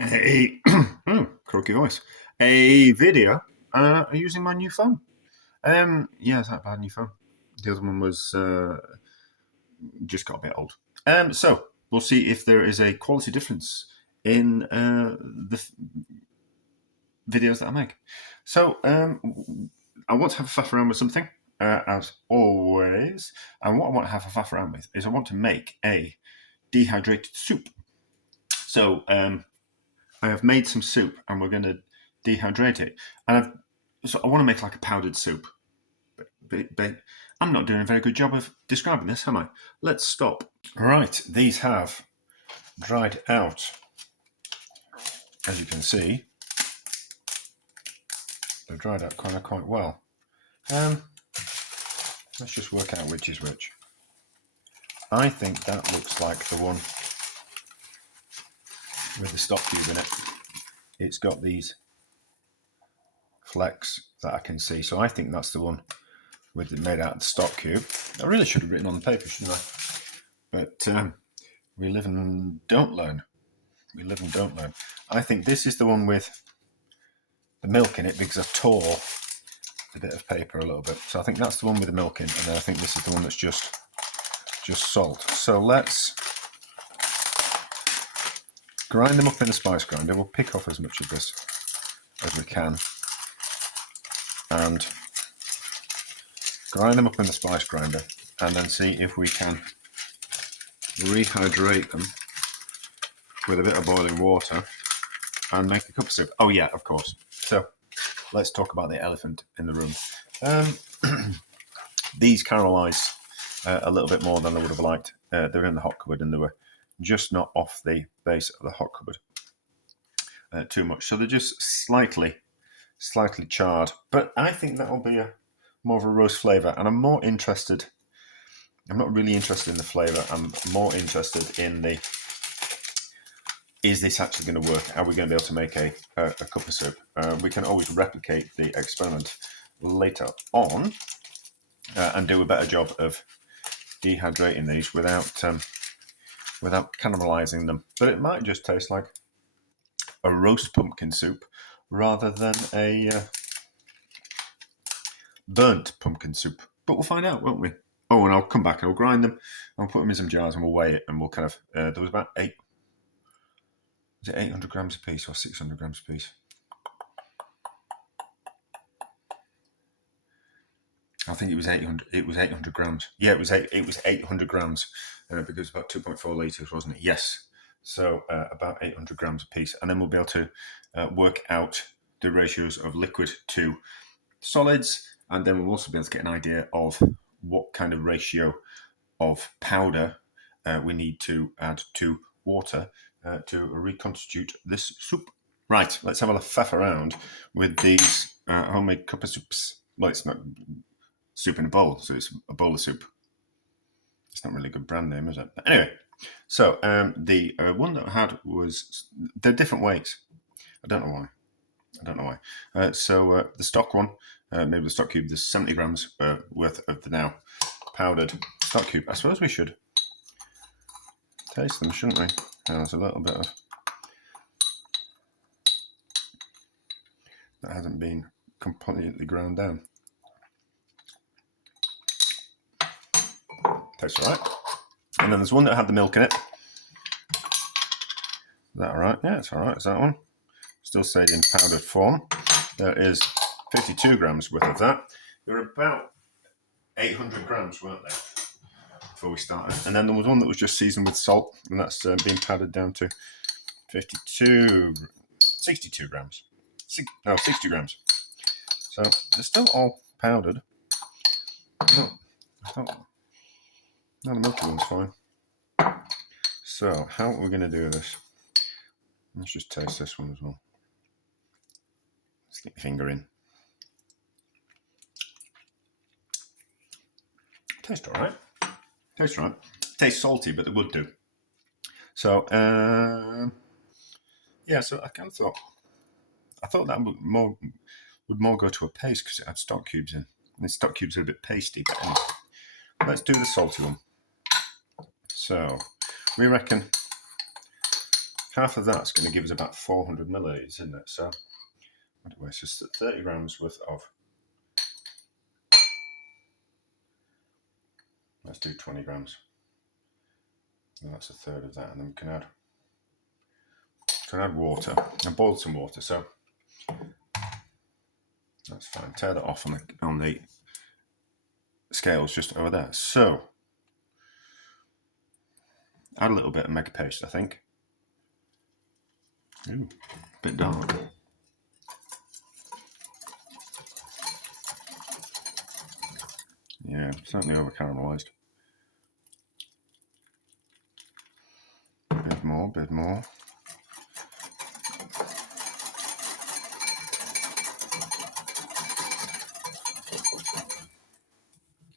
a croaky voice. A video using my new phone. Yeah, it's not a bad new phone. The other one was just got a bit old. So we'll see if there is a quality difference in the videos that I make. So I want to have a faff around with something, as always. And what I want to have a faff around with is I want to make a dehydrated soup. So I have made some soup and we're going to dehydrate it. And so I want to make like a powdered soup. But I'm not doing a very good job of describing this, am I? Let's stop. All right, these have dried out. As you can see, they've dried out kind of quite well. Let's just work out which is which. I think that looks like the one with the stock cube in it. It's got these flecks that I can see, so I think that's the one with it made out of the stock cube. I really should have written on the paper, shouldn't I? But we live and don't learn. We live and don't learn. I think this is the one with the milk in it because I tore the bit of paper a little bit. So I think that's the one with the milk in, and then I think this is the one that's just salt. So let's grind them up in the spice grinder. We'll pick off as much of this as we can and grind them up in the spice grinder and then see if we can rehydrate them with a bit of boiling water and make a cup of soup. Oh yeah, of course. So let's talk about the elephant in the room. These caramelise a little bit more than I would have liked. They're in the hot cupboard and they were just not off the base of the hot cupboard too much. So they're just slightly charred. But I think that will be more of a roast flavour. And I'm not really interested in the flavour. I'm more interested in the, is this actually going to work? Are we going to be able to make a cup of soup? We can always replicate the experiment later on and do a better job of dehydrating these without cannibalising them. But it might just taste like a roast pumpkin soup rather than a burnt pumpkin soup. But we'll find out, won't we? Oh, and I'll come back and I'll grind them and we'll put them in some jars and we'll weigh it and we'll kind of, there was about 800 grams a piece or 600 grams a piece? I think it was 800. It was 800 grams. Yeah, it was 800 grams because it was about 2.4 litres, wasn't it? Yes. So about 800 grams a piece. And then we'll be able to work out the ratios of liquid to solids. And then we'll also be able to get an idea of what kind of ratio of powder we need to add to water to reconstitute this soup. Right, let's have a faff around with these homemade cup of soups. Well, it's not soup in a bowl, so it's a bowl of soup. It's not really a good brand name, is it? But anyway, so the one that I had was, they're different weights. I don't know why. So the stock one, maybe the stock cube, there's 70 grams worth of the now powdered stock cube. I suppose we should taste them, shouldn't we? There's a little bit of that hasn't been completely ground down. Tastes all right. And then there's one that had the milk in it. Is that all right? Yeah, it's all right. Is that one? Still stayed in powdered form. There is 52 grams worth of that. There were about 800 grams, weren't they, before we started? And then there was one that was just seasoned with salt, and that's been powdered down to 62 grams. 60 grams. So they're still all powdered. No, the milky one's fine. So how are we going to do this? Let's just taste this one as well. Stick your finger in. Tastes all right. Tastes salty, but it would do. So yeah. So I kind of thought that would more go to a paste because it had stock cubes in. And the stock cubes are a bit pasty. But anyway, let's do the salty one. So we reckon half of that's going to give us about 400 millilitres, isn't it? So, anyway, it's just 30 grams worth of. Let's do 20 grams. And that's a third of that, and then we can add water. I boiled some water, so that's fine. Tear that off on the scales just over there. So, add a little bit of mega paste, I think. Ooh, a bit dark. Yeah, certainly over caramelised. Bit more, bit more.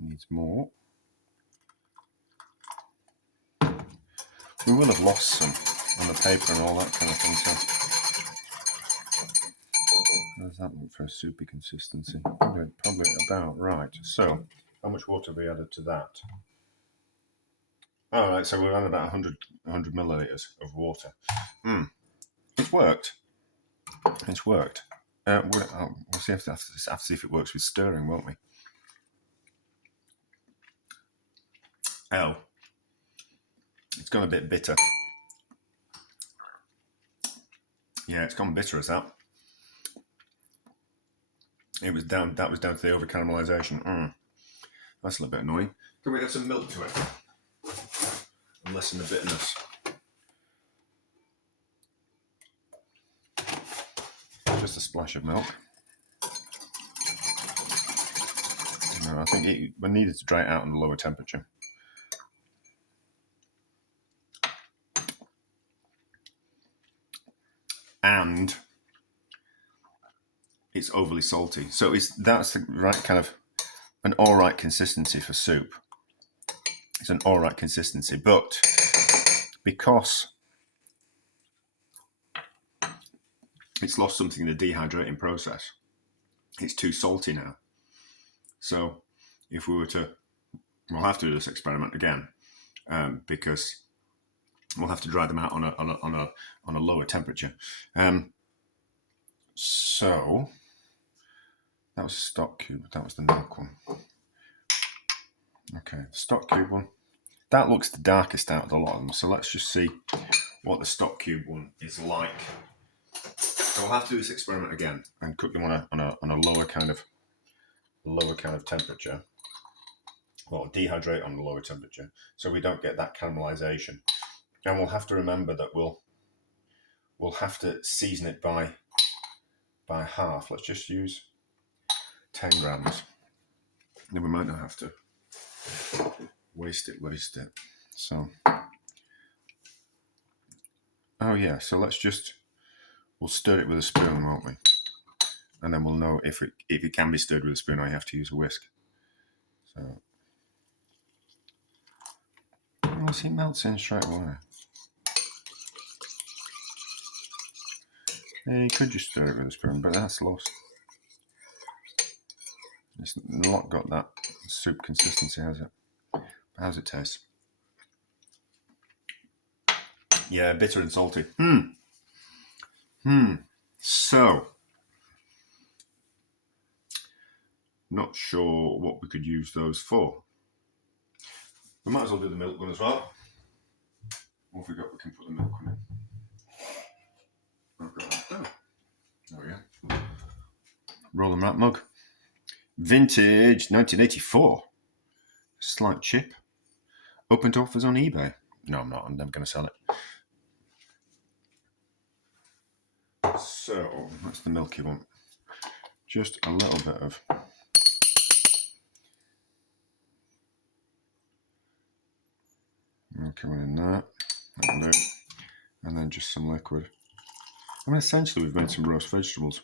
Needs more. We will have lost some on the paper and all that kind of thing, so how does that look for a soupy consistency? Probably about right. So, how much water have we added to that? All right, so we've added about 100 millilitres of water. It's worked. It's worked. We'll see have to see if it works with stirring, won't we? Oh, it's gone a bit bitter. Yeah, it's gone bitter as that. It was down. That was down to the over caramelisation. That's a little bit annoying. Can we add some milk to it and lessen the bitterness? Just a splash of milk. No, I think we needed to dry it out on a lower temperature. And it's overly salty, so that's the right kind of an all right consistency for soup. It's an all right consistency, but because it's lost something in the dehydrating process, it's too salty now. So if we were to, we'll have to do this experiment again, because we'll have to dry them out on a lower temperature. So that was a stock cube. That was the milk one. Okay, the stock cube one. That looks the darkest out of the lot of them. So let's just see what the stock cube one is like. So we'll have to do this experiment again and cook them on a lower kind of temperature, or dehydrate on a lower temperature, so we don't get that caramelization. And we'll have to remember that we'll have to season it by half. Let's just use 10 grams. Then we might not have to waste it. So, oh yeah, so we'll stir it with a spoon, won't we? And then we'll know if it can be stirred with a spoon or you have to use a whisk. So, well, see, it melts in straight away. Yeah, you could just stir it with a spoon, but that's lost. It's not got that soup consistency, has it? How's it taste? Yeah, bitter and salty. So, not sure what we could use those for. We might as well do the milk one as well. What have we got? We can put the milk one in. I've got that. Oh, there we go. Rolling wrap mug. Vintage 1984. Slight chip. Open to offers on eBay. No, I'm not. I'm never going to sell it. So, that's the milky one. Just a little bit of milky one in that. That'll do. And then just some liquid. I mean, essentially, we've made some roast vegetables.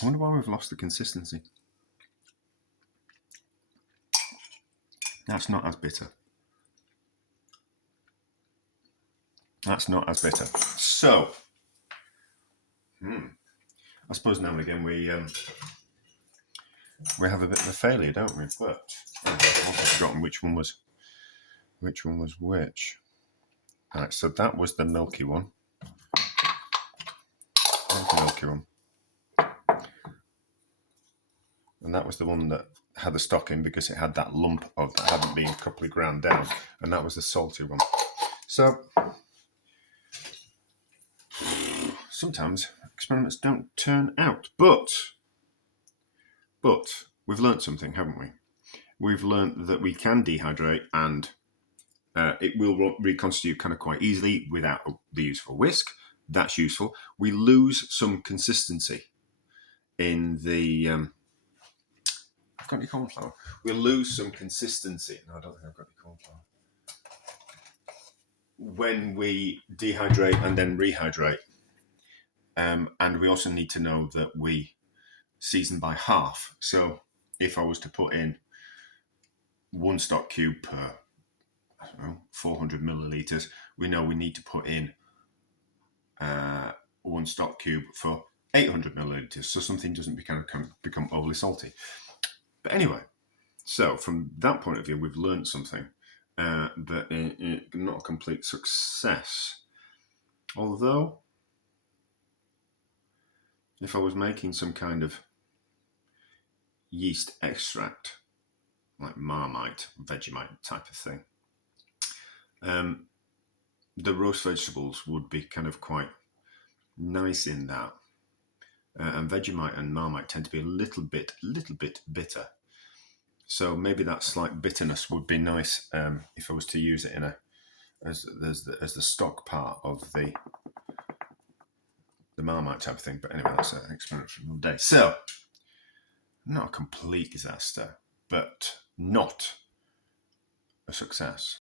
I wonder why we've lost the consistency. That's not as bitter. That's not as bitter. So, I suppose now and again we we have a bit of a failure, don't we? But I've also forgotten which one was which. Right, so that was the milky one. That was the milky one. And that was the one that had the stock in because it had that lump of that hadn't been properly ground down. And that was the salty one. So sometimes experiments don't turn out. But we've learnt something, haven't we? We've learnt that we can dehydrate and it will reconstitute kind of quite easily without the use of a whisk. That's useful. We lose some consistency in the... I've got any corn flour. We'll lose some consistency. No, I don't think I've got any corn flour. When we dehydrate and then rehydrate. And we also need to know that we season by half. So if I was to put in 1 stock cube per, 400 millilitres, we know we need to put in 1 stock cube for 800 millilitres, so something doesn't become overly salty. But anyway, so from that point of view, we've learned something, but not a complete success. Although, if I was making some kind of yeast extract, like Marmite, Vegemite type of thing, the roast vegetables would be kind of quite nice in that. And Vegemite and Marmite tend to be a little bit bitter. So maybe that slight bitterness would be nice if I was to use it as the stock part of the Marmite type of thing. But anyway, that's an experiment for another day. So, not a complete disaster, but not a success.